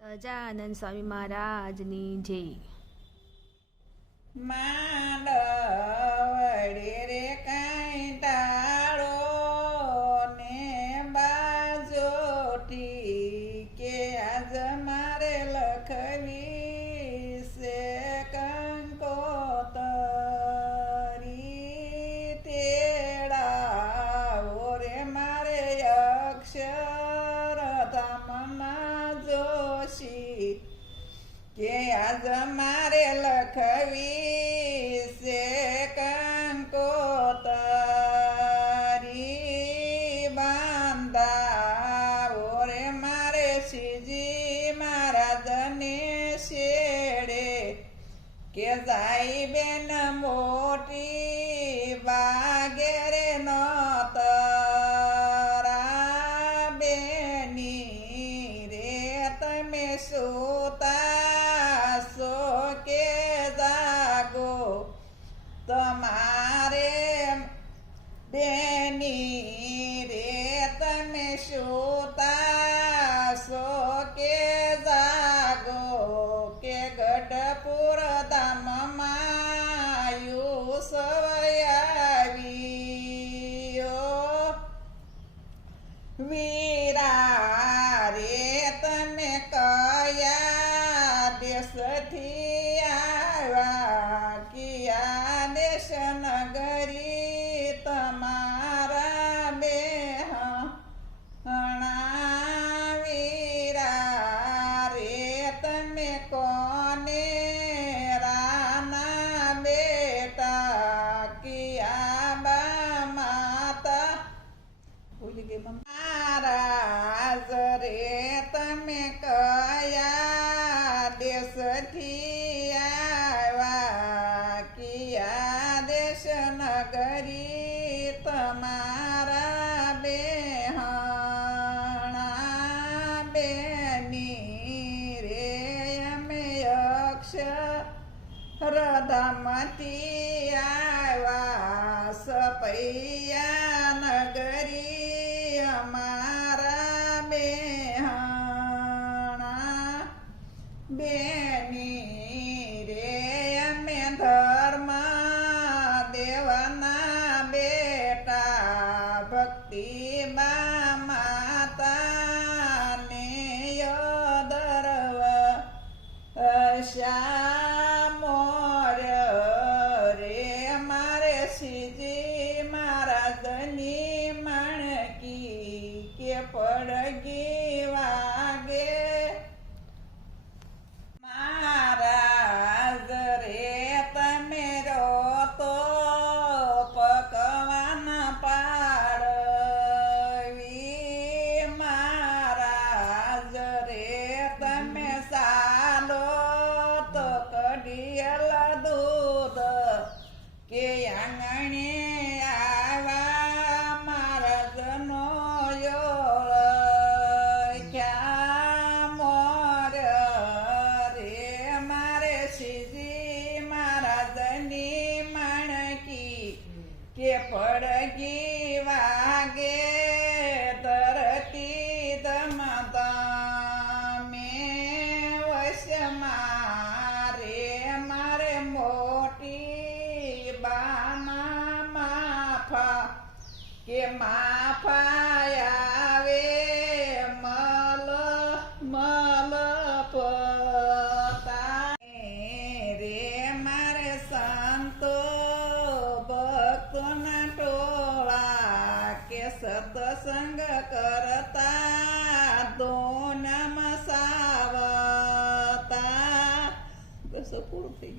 સહજાનંદ સ્વામી મહારાજની જય. માંડવડે રે કાંઈ ટાળો ને બાજોટી કે આજ મારે લખવી છે કંકોતરી તેડાવો રે મારે અક્ષરધામમાં જોશી કે આજ મારે લખવી છે કંકોતરી બાંધાવો રે મારે શ્રીજી મહારાજને શેડે કે જાય બેન મોટી વાગેરે નોતરા બેની રે તમે સુતા સો કે જાગો તમારે બેની રે તમે સુતા સો કે જાગો કે ગઢપુર ધામમાં આવ્યો વીરા રે તમે કયા દેશથી આવ્યા કિયા દેશ નગરી તમારા બેહણા વીરા રે તમે કોને રાના બેટા કિયા બા માતા ભૂલી ગઈ મહારાજ રે તમે કયા દેશથી આવ્યા કિયા દેશ નગરી તમારા બેહણા બેની રે અમે અક્ષરધામથી આવ્યા સપૈયા નગરી અમારા બેહણા બેની રે અમે ધર્મ દેવના બેટા ભક્તિ બા માતા ને યદરવ શ્યામોર્ય રે મારે શ્રીજી મહારાજની માણકી કે પડગી વાગે મહારાજ રે તમે રોતો પકવાન પાડવી મહારાજ રે તમે સાલો તો કઢિયલ દૂધ કે આંગણે આવા મહારાજનો યોળ ક્યાં મોર્ય રે મારે શ્રીજી મહારાજની માણકી કે પડગી વાગે ધરતી ધમતા મેં વશમાં રે મારે મોટી બાના માફા કે માફા આવે મલ મલ પતા રે મારે સંતો ભક્તોના ટોળા કે સત્સંગ કરતા દોનમ સાવતા બસ પૂરું થઈ ગયું.